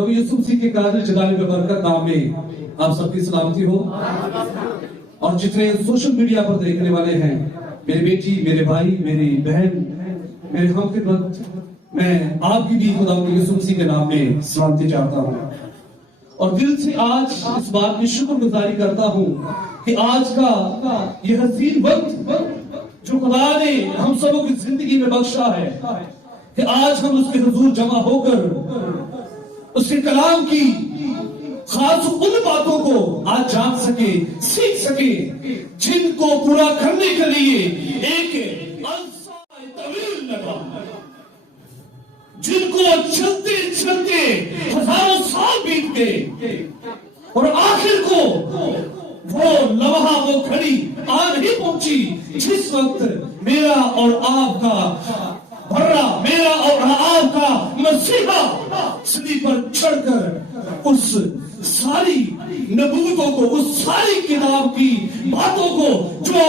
प्रभु यीशु मसीह के कादिर जलाल में बरकत नाम में आप सबकी सलामती हो। और जितने सोशल मीडिया पर देखने वाले हैं, मेरी बेटी, मेरे भाई, मेरी बहन, मेरे हमखिदमत, मैं आपकी भी खुदा यीशु मसीह के नाम में सलामती चाहता हूँ। और दिल से आज इस बात की शुक्रगुजारी करता हूँ कि आज का यह हसीन वक्त जो खुदा ने हम सबों की जिंदगी में बख्शा है, कि आज हम उसके हुजूर जमा होकर उसके कलाम की खास उन बातों को आज जान सके, सीख सके, जिनको पूरा करने के लिए एक अरसा तवील लगा, जिनको चलते चलते हजारों साल बीत गए, और आखिर को वो लम्हा, वो घड़ी आ नहीं पहुंची जिस वक्त मेरा और आपका भर्रा, मेरा और आपका मसीहा सलीब पर चढ़कर उस सारी नबूवतों को, उस सारी किताब की बातों को जो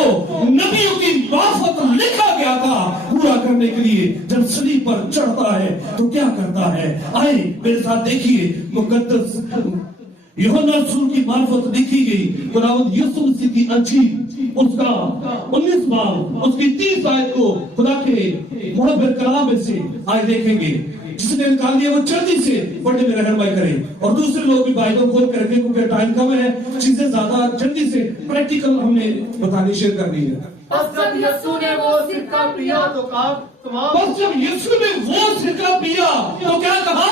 नबियों की मार्फत लिखा गया था, पूरा करने के लिए जब सलीब पर चढ़ता है तो क्या करता है? आए मेरे साथ देखिए, मुकद्दस यूहन्ना रसूल की मार्फत लिखी गई खुदावंद यीशु मसीह की अंजील, उसका 19 बाब, उसकी 30 आयत को खुदा के मुहब्बत कलाम में से आज देखेंगे। जिसने निकाल दिया वो जल्दी से पढ़ने में रहनुमाई करें, और दूसरे लोग भी बाइबल खोल कर रखें, क्योंकि टाइम कम है, चीजें ज्यादा जल्दी से प्रैक्टिकल हमने बतानी शेयर करनी है। बस जब यीशु ने वो सिरका पिया तो कहा बस जब यीशु ने वो सिरका पिया तो क्या कहा?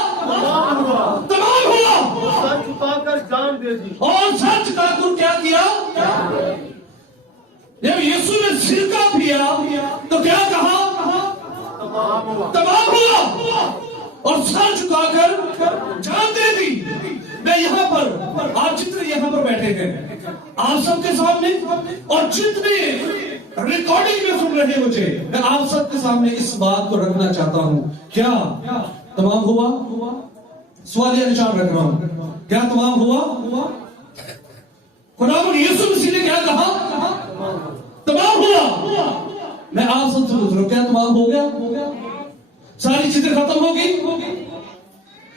तमाम हुआ। सर झुकाकर जान दे दी। और सर झुकाकर क्या किया? जब यीशु ने सिरका पिया तो क्या कहा? तमाम हुआ। और सर झुकाकर जान दे दी। मैं यहाँ पर, आप जितने यहाँ पर बैठे हैं, आप सबके सामने, और जितने रिकॉर्डिंग में सुन रहे मुझे, मैं आप सबके सामने इस बात को रखना चाहता हूँ, क्या तमाम हुआ? सवालिया निशान रख रहा हूँ, क्या तमाम हुआ? खुदावंद यीशु मसीह ने क्या कहा? तमाम हुआ। मैं आप सबसे पूछ रहा हूँ, क्या तमाम हो गया? सारी चीजें खत्म हो गई?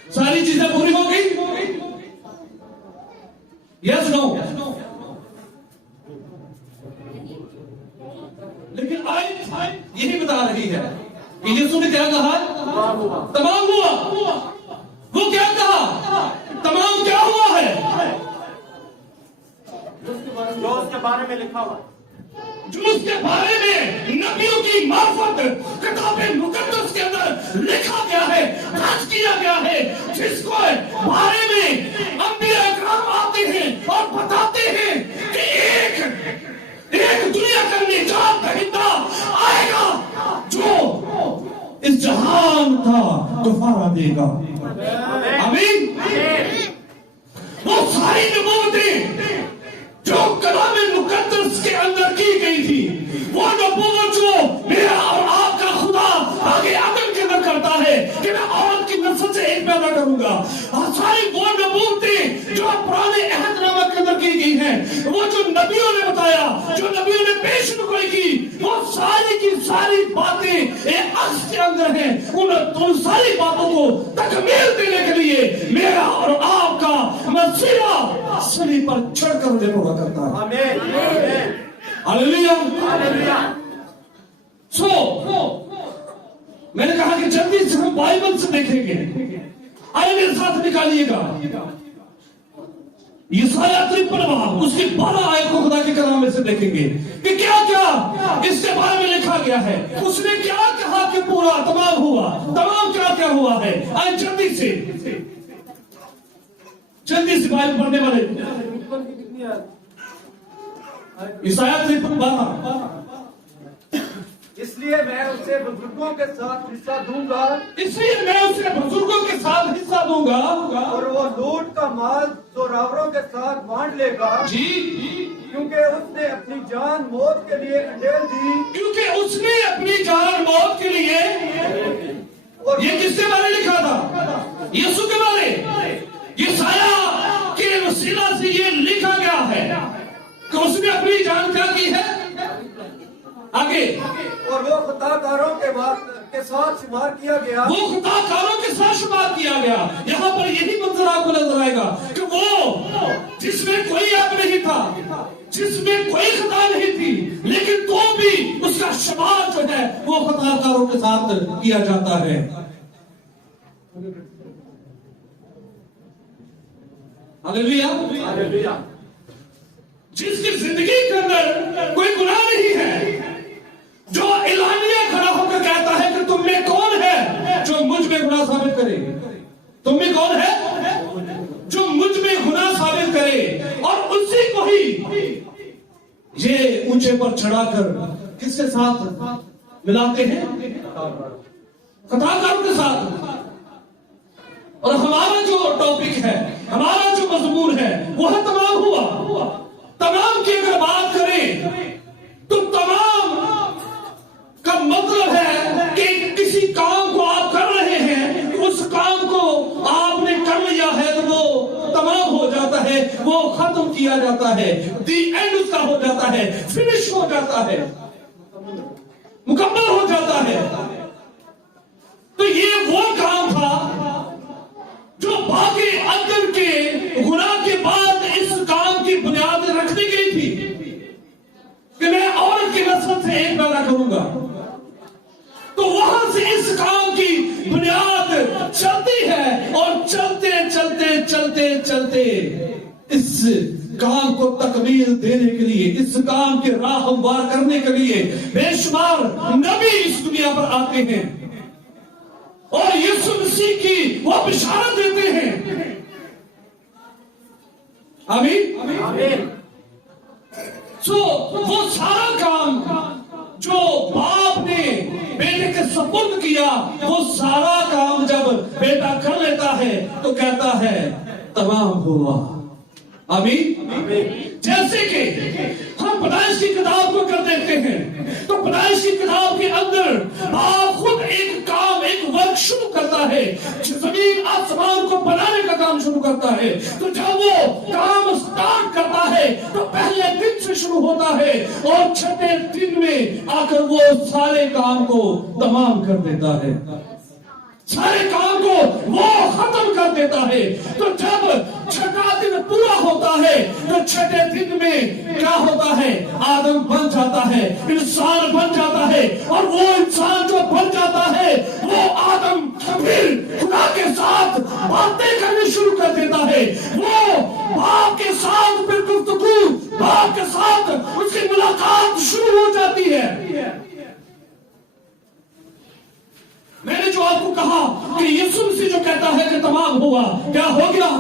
सारी चीजें पूरी हो गई? Yes no? लेकिन आयत यही बता रही है कि यीशु ने क्या कहा? तमाम हुआ। वो क्या कहा? तमाम क्या हुआ है? जो उसके बारे में लिखा हुआ, जो उसके बारे में नबियों की मार्फत किताबे मुकद्दस के अंदर लिखा गया है, दर्ज किया गया है, जिसको बारे में अंबिया इकराम आते हैं और बताते हैं कि एक दुनिया का निजात दहिंदा आएगा जो इस जहान का गफारा देगा। आमीन। वो सारी नबूवतें जो कलाम मुकद्दस के अंदर की गई थी, वो नबूवत जो मेरा और आपका खुदा आगे आदम के अंदर करता है कि मैं औरत की नस्ल से एक पैदा करूंगा, और सारी वो नबूवतें जो पुराने अहदनामा के अंदर की गई हैं, वो जो नबियों ने बताया, जो नबियों ने पेशगोई की, वो सारी की सारी बातें एक अक्स के अंदर हैं। उन सारी बातों को तकमील देने के लिए मेरा और आपका मसीहा सलीब पर चढ़कर उन्हें पूरा करता है। आमीन। हालेलुया। हालेलुया। सो मैंने कहा कि जल्दी से हम बाइबल से देखेंगे। आइए मेरे साथ निकालिएगा यशायाह 53 उसकी 12 आयत को खुदा के कलाम में से देखेंगे कि क्या क्या इसके बारे में लिखा गया है। उसने क्या कहा कि पूरा तमाम हुआ? तमाम क्या क्या हुआ है? आइए जल्दी से बाइबल पढ़ने वाले यशायाह 53 इसलिए मैं उसे बुजुर्गों के साथ हिस्सा दूंगा, इसलिए मैं उसे बुजुर्गों के साथ हिस्सा दूंगा, और वो लूट का माल जोरावरों के साथ बांट लेगा। जी, क्योंकि उसने अपनी जान मौत के लिए अकेल दी। क्योंकि उसने अपनी जान मौत के लिए। और ये किसके बारे में लिखा था? यीशु के बारे। यशायाह के वसीला से ये लिखा गया है कि उसने अपनी जान क्या की है? आगे। और वो खताकारों के के साथ शुमार किया गया। वो खताकारों के साथ शुमार किया गया। यहाँ पर यही मंजर आपको नजर आएगा कि वो जिसमें कोई ऐप नहीं था, जिसमें कोई खता नहीं थी, लेकिन तो भी उसका शुमार जो है वो खताकारों के साथ किया जाता है। हालेलुया। हालेलुया। जिसकी जिंदगी के अंदर कोई गुनाह नहीं है, जो एलानिया खड़ा होकर कहता है कि तुम में कौन है जो मुझ में गुनाह साबित करे, तुम में कौन है जो मुझ में गुनाह साबित करे, और उसी को ही ये ऊंचे पर चढ़ाकर किसके साथ मिलाते हैं? कथाकारों के साथ। और हमारा जो टॉपिक है, हमारा जो मजमून है, वह तमाम हुआ। तमाम की अगर बात करें तो तमाम का मतलब है कि किसी काम को आप कर रहे हैं, उस काम को आपने कर लिया है तो वो तमाम हो जाता है, वो खत्म किया जाता है, दी एंड उसका हो जाता है, फिनिश हो जाता है, मुकम्मल हो जाता है। तो ये वो काम था जो बाकी अंदर के गुनाह के बाद इस काम की बुनियाद रखने के लिए थी कि मैं औरत की नस्ल से एक पैदा करूंगा। तो वहां से इस काम की बुनियाद चलती है, और चलते चलते चलते चलते इस काम को तकमील देने के लिए, इस काम की राह हमवार करने के लिए बेशुमार नबी इस दुनिया पर आते हैं और यीशु मसीह की वो बिशारत देते हैं। आमीन आमीन। सो वो सारा काम जो बाप ने बेटे के सपुर्द किया, वो सारा काम जब बेटा कर लेता है तो कहता है तमाम हुआ। आमीन। जैसे कि हम पैदाइश की किताब को कर देखते हैं तो पैदाइश की किताब के अंदर बाप खुद एक काम, एक वर्क शुरू करता है, जमीन आसमान को बनाने का काम शुरू करता है। तो जब वो काम स्टार्ट करता है तो पहले दिन से शुरू होता है और छठे दिन में आकर वो सारे काम को तमाम कर देता है, सारे काम को वो खत्म कर देता है। तो जब छठा दिन पूरा होता है तो छठे दिन में क्या होता है? आदम बन जाता है, इंसान बन जाता है, और वो इंसान जो बन जाता है वो आदम फिर खुदा के साथ बातें करनी शुरू कर देता है। वो बाप के साथ फिर गुफ्तगू, बाप के साथ उसकी मुलाकात शुरू हो जाती है। मैंने जो आपको कहा कि यीशु मसीह जो कहता है कि तमाम हुआ, क्या हो गया?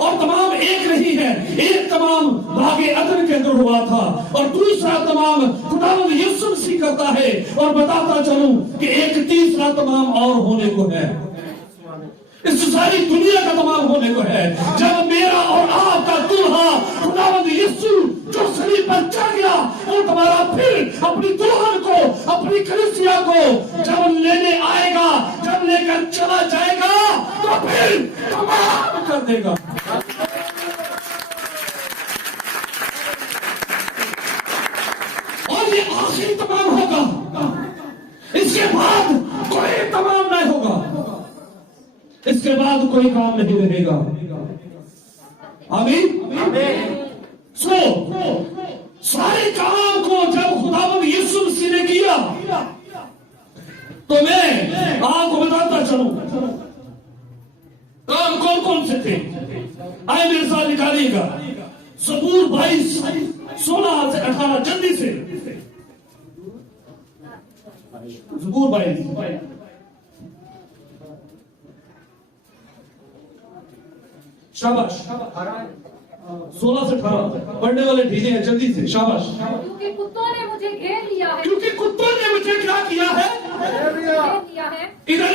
और तमाम एक नहीं है, एक तमाम भागे अदन के अंदर हुआ था और दूसरा तमाम खुदावंद यीशु मसीह करता है। और बताता चलूं कि एक तीसरा तमाम और होने को है, इस सारी दुनिया का तमाम होने को है। जब मेरा और आपका दूल्हा खुदावंद यीशु जो सलीब पर चढ़ गया, वो तुम्हारा फिर अपनी दुल्हन को, अपनी कलीसिया को जब लेने आएगा, जब लेकर चला जाएगा तो फिर तमाम कर देगा। और ये आखिरी तमाम होगा, इसके बाद कोई तमाम नहीं होगा, इसके बाद कोई काम नहीं रहेगा। आमीन। सो सारे काम को जब खुदावंद यीशु मसीह ने किया तो मैं आपको बताता चलूं काम कौन कौन से थे। आए मेरे साथ निकालिएगा सबूर 22 16 से 18 जल्दी से। सबूर 22 शाबाश 16 से 18 पढ़ने वाले ढीले हैं, जल्दी से शाबाश। क्योंकि कुत्तों ने मुझे घेर लिया है, क्योंकि कुत्तों ने मुझे क्या किया है? घेर लिया है। इधर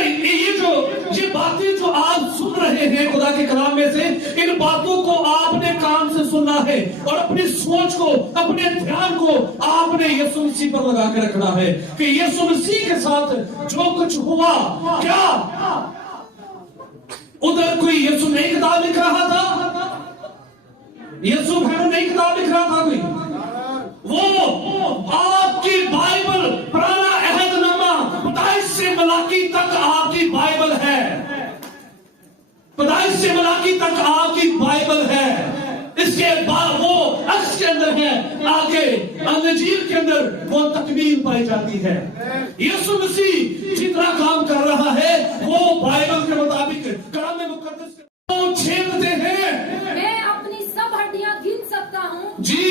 ये बातें जो आप सुन रहे हैं खुदा के कलाम में से, इन बातों को आपने कान से सुनना है और अपनी सोच को, अपने ध्यान को आपने यीशु मसीह पर लगा के रखना है कि यीशु मसीह के साथ जो कुछ हुआ, क्या उधर कोई यीशु नई किताब लिख रहा था? यीशु भैया नई किताब लिख रहा था कोई? वो आपकी बाइबल पुराना अहदनामा 22 से अंजील के अंदर वो तकमील पाई जाती है। यीशु मसीह जितना काम कर रहा है वो बाइबल के मुताबिक कलाम मुकद्दस को छेदते हैं। मैं अपनी सब हड्डियां गिन सकता हूँ। जी,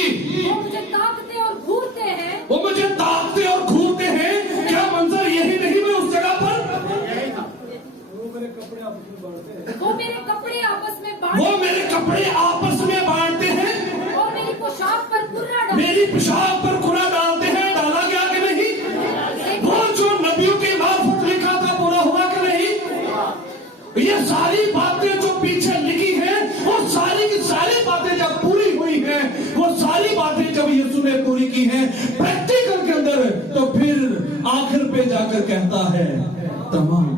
वो मुझे ताकते और घूरते हैं। वो मुझे ताकते और घूरते हैं। क्या मंजर यही नहीं मैं उस जगह पर? वो मेरे कपड़े आपस में वो मेरे कपड़े आपस में बांटते हैं और मेरी पोशाक पर कुर्रा डालते मेरी पेशाब पर खुरा डालते हैं। डाला गया कि नहीं? वो जो नबियों के मार्फत लिखा था पूरा हुआ कि नहीं? ये सारी बातें जो पीछे लिखी हैं वो सारी की सारी बातें जब पूरी हुई हैं, वो सारी बातें जब यीशु ने पूरी की हैं प्रैक्टिकल के अंदर, तो फिर आखिर पे जाकर कहता है तमाम